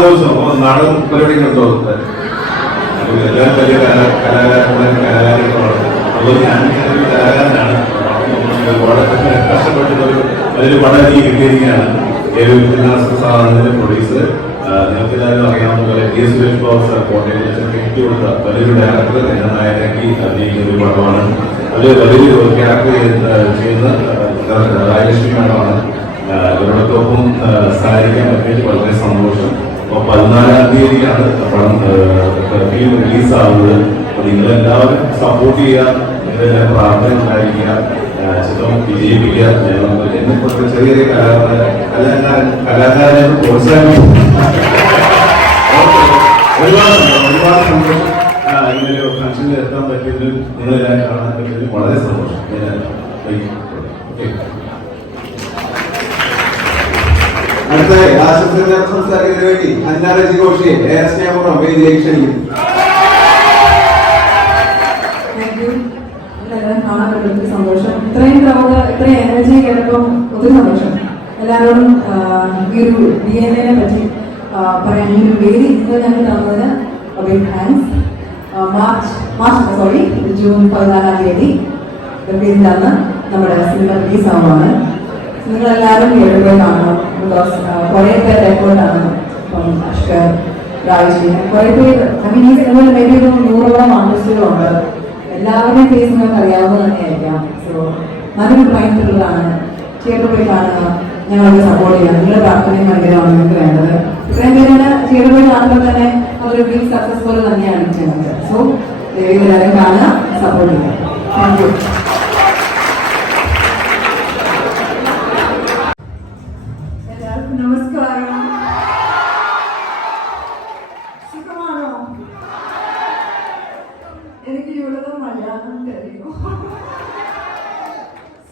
നാടകോത്സവം നാടകം പരിപാടികൾ ഉണ്ടോ എല്ലാം വലിയ കലാ കലാകാരന്മാരും അപ്പോൾ ഞാൻ ഒരു കലാകാരനാണ്. അതിൽ വളരെ കിട്ടിയിരിക്കുകയാണ്. സാധാരണ പ്രൊഡ്യൂസർ നിങ്ങൾക്ക് എല്ലാവരും അറിയാവുന്ന പോലെ T S Suresh Babu sir Kottayam എനിക്ക് കൊടുത്ത വലിയൊരു ഡയറക്ടർ നായകനാക്കി അഭിനയിക്കുന്ന ഒരു പടമാണ്. അത് വലിയൊരു ക്യാരക്ടർ ചെയ്യുന്ന രാജലക്ഷ്മി മാഡമാണ് ഇവരോടൊപ്പം സഹായിക്കാൻ പറ്റിയിട്ട് വളരെ സന്തോഷം. അപ്പോൾ പതിനാലാം തീയതിയാണ് പടം ഫിലിം റിലീസ് അപ്പൊ നിങ്ങളെല്ലാവരും സപ്പോർട്ട് ചെയ്യുക നിങ്ങളെല്ലാം പ്രാർത്ഥന ഉണ്ടായിരിക്കുക ചിത്രം വിജയിപ്പിക്കുക ഞങ്ങൾ എന്നെ പോലുള്ള ചെറിയ ചെറിയ കലാകാര കലാകാരൻ പ്രോത്സാഹിപ്പിക്കും. ഒരുപാട് ഒരുപാട് ഇങ്ങനെ ഫംഗ്ഷനിൽ എത്താൻ നിങ്ങളെല്ലാം കാണാൻ പറ്റിയതിൽ വളരെ സന്തോഷം. അടുത്ത ആശംസകൾ സംസാരിക്കുന്നതിന് വേണ്ടി അന്നാരജി ഘോഷിയെ ഏറെ സ്നേഹപൂർവം വേദിയിലേക്ക് ക്ഷണിക്കും സന്തോഷം. ഇത്രയും ക്രൗഡ് ഇത്രയും എനർജി കേട്ടപ്പം ഒത്തിരി സന്തോഷം. എല്ലാവരോടും ഈ ഒരു ഡി എൻ എനെ പറ്റി പറയാൻ ഒരു വേദി നിങ്ങൾ ഞങ്ങൾ തന്നതിന് big thanks March March sorry June പതിനാലാം തീയതി. ഫിഫ്റ്റീൻത് അന്ന് നമ്മുടെ സിനിമ റിലീസ് ആവുകയാണ് നിങ്ങളെല്ലാവരും എഴുതുന്നതാണോ ബിക്കോസ് കുറേ എഫേർട്ടാണ് ഇപ്പം അഷ്കർ രാജ് കുറേ പേര്. നൂറോളം ആർട്ടിസ്റ്റുകളുണ്ട് എല്ലാവരുടെയും ഫേസ് നിങ്ങൾക്ക് തന്നെയായിരിക്കാം. സോ നല്ലൊരു പോയി കാണുക. സപ്പോർട്ട് ചെയ്യാം പ്രാർത്ഥനയും നിങ്ങൾക്ക് വേണ്ടത്. ഇത്രയും പേര് പോയി കാണുമ്പോൾ തന്നെ സക്സസ്ഫുൾ തന്നെയാണ് ചെയ്യുന്നത്. സോ കാണുക support thank you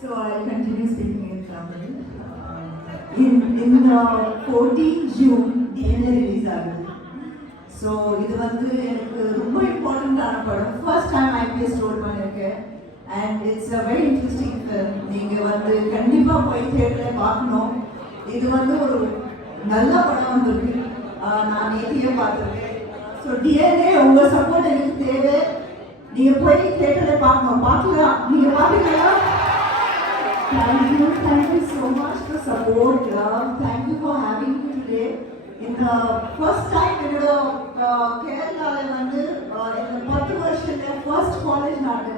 So I'll continue speaking in Tamil. Uh, in, in the 14 June, DNA release ஆகுது. ஸோ இது வந்து எனக்கு ரொம்ப இம்பார்ட்டண்ட்டான படம். ஃபர்ஸ்ட் டைம் ஐபிஎஸ் ரோல் பண்ணியிருக்கேன் and it's a very interesting film நீங்கள் வந்து கண்டிப்பாக போய் தேட்டரில் பார்க்கணும். இது வந்து ஒரு நல்ல படம் வந்திருக்கு. நான் நேற்றையே பார்த்துருக்கேன். ஸோ டிஎன்ஏ உங்கள் சப்போர்ட் எனக்கு தேவை. நீங்கள் போய் தேட்டரில் பார்க்கணும். பார்க்கலாம். நீங்கள் பார்க்கலாம் Thank you, thank you so much for support, love. Thank you for having me today. In the first time என்னோட uh, கேரளால வந்து uh, இந்த பத்து வருஷத்துல first college நான் attend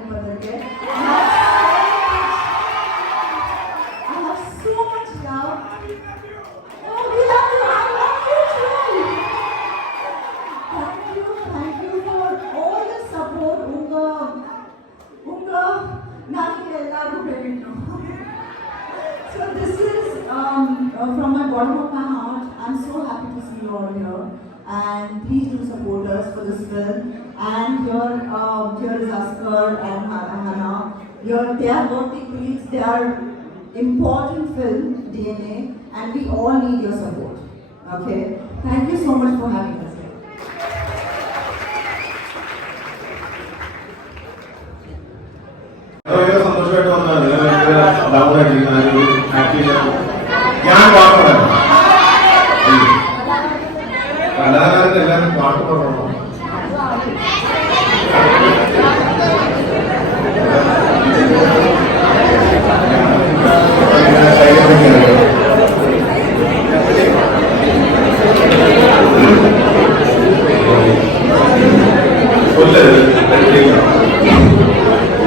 uh, from my bottom of my heart. I'm so happy to see you all here. And please do support us for this film. And here, uh, here is Askar and Han- Hannah. Here, they are working colleagues. They are important film, DNA. And we all need your support. Okay? Thank you so much for having us here. எல்லாரும் எல்லாரும் பாட்டு பாடுறோம்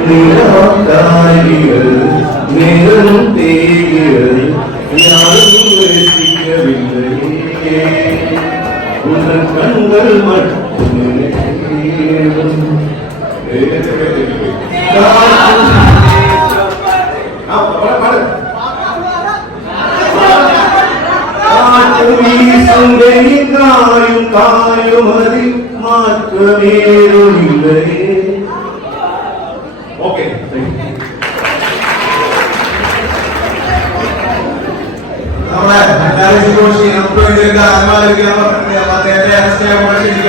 நேரம் யாரும் யோசிக்கவில்லையே உங்கள் கண்கள் மட்டுமே காயும் காயும் அதில் மாற்றமேதுமில்லையே ஓகே നമ്മുടെ അന്നാരജി ഘോഷി നമുക്ക് വേണ്ടി ഒരു ഗാനം ആലപിക്കാൻ Yes, they're.